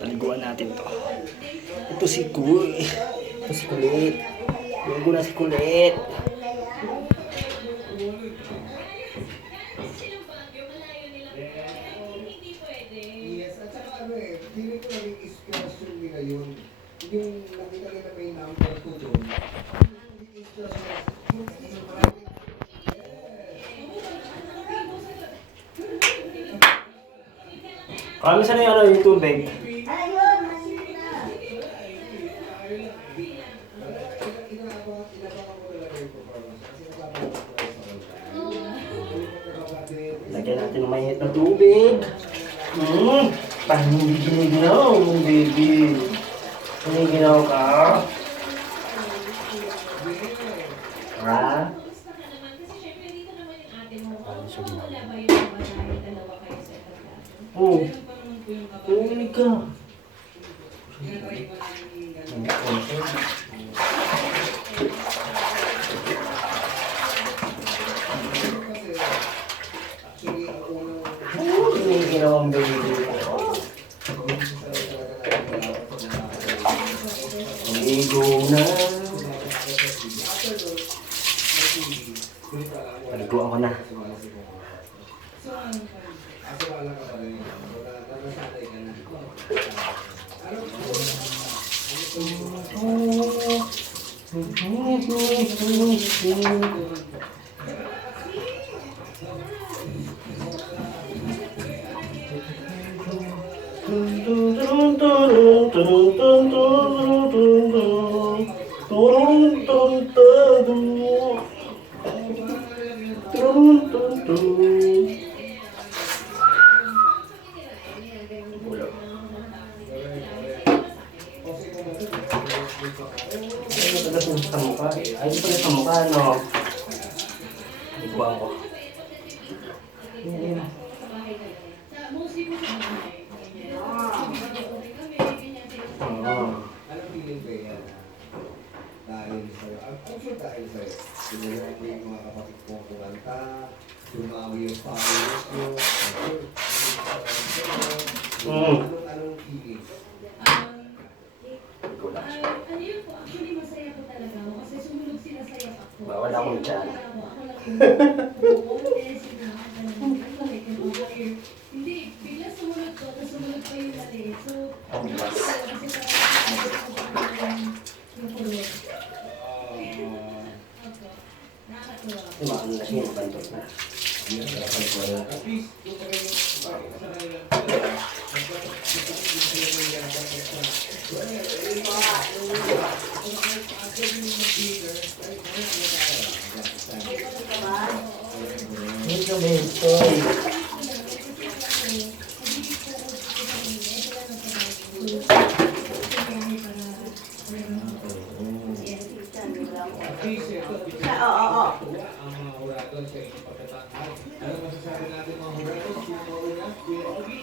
Taliguan natin to. Ito si Kuy. Ito si Kulit. Ligo na si Kulit. Yes, at saka ano eh, feeling ko naging inspiration nila yun. Yung nakita nila may number ko doon. Naging inspiration. Yung maraming, Kami sana yung ano yung tubig. inabangan ko talaga yung performance. Kasi nasabangan ko sa Lagyan natin ng mainit na tubig. Panggiginaw, baby. Panggiginaw ka. Ha? Oh, tuminig ka. actually, ang unang Panggiginaw ang baby. Ligo na. Paligo ako na. Aso wala ka pa rin. Nasanay ka na. Sa mukha eh. Ay, pala sa mukha, no? Ikuha ko. Anong feeling ba yan? Dahil sa'yo. I'm sure dahil sa'yo. Sinuha mo yung mga kapatid kong kumanta, sumawi yung followers ko. Anong feeling? Ano yun po, actually masaya po talaga ako kasi sumunod sila sa yapak ko. Bawal akong tiyan. Hindi, bigla sumunod ko, tapos sumunod pa yung mali. So, yung kulot. Opo, nakakatuwa. Ano na siya, bantot na. At least, yung pa rin yung Medyo mentoy. ang mga huraton sa inyong pagkatanghal. Ano masasabi natin mga huraton? Sino mauna? Kuya Ogi?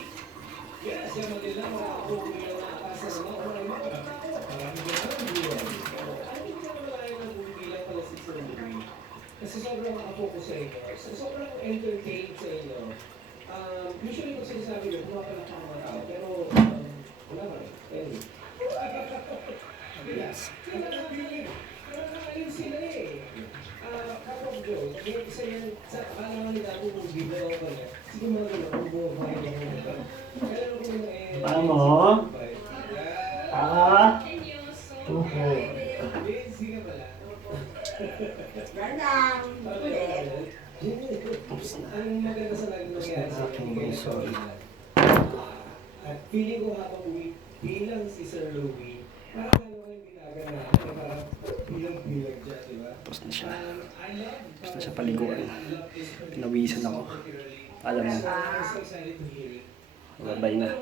Yes, yan maganda. Makakabuhi na nakakasa naman. Maraming gano'n, Kuya Ogi. Alam mo naman malayo ng bumibilang pala si Sir Louie. Kasi sobrang nakapokus sa inyo. Sobrang entertained sa inyo. Usually kung sinasabi nyo, pumapalak ang mga tao. Pero, wala pa rin. Anyway. Yes. Nakakain sila eh. Kapag Joe, may isa yan, sa akala nga nila kung bibigyan ako pala, sige mga gano'n, kung bumabahay na ako nito. Kaya lang kung Ano? Tuho. sige pala. Ganang, ulit. Ang maganda sa lagi nangyari sa Aking akin, bunso. at feeling ko habang bilang si Sir Louie, parang ano yung ginagana, parang bilang-bilang dyan, di ba? Tapos na siya. Tapos na siya paliguan. Pinawisan ako. Alam mo. I'm so excited to hear it. Babay na.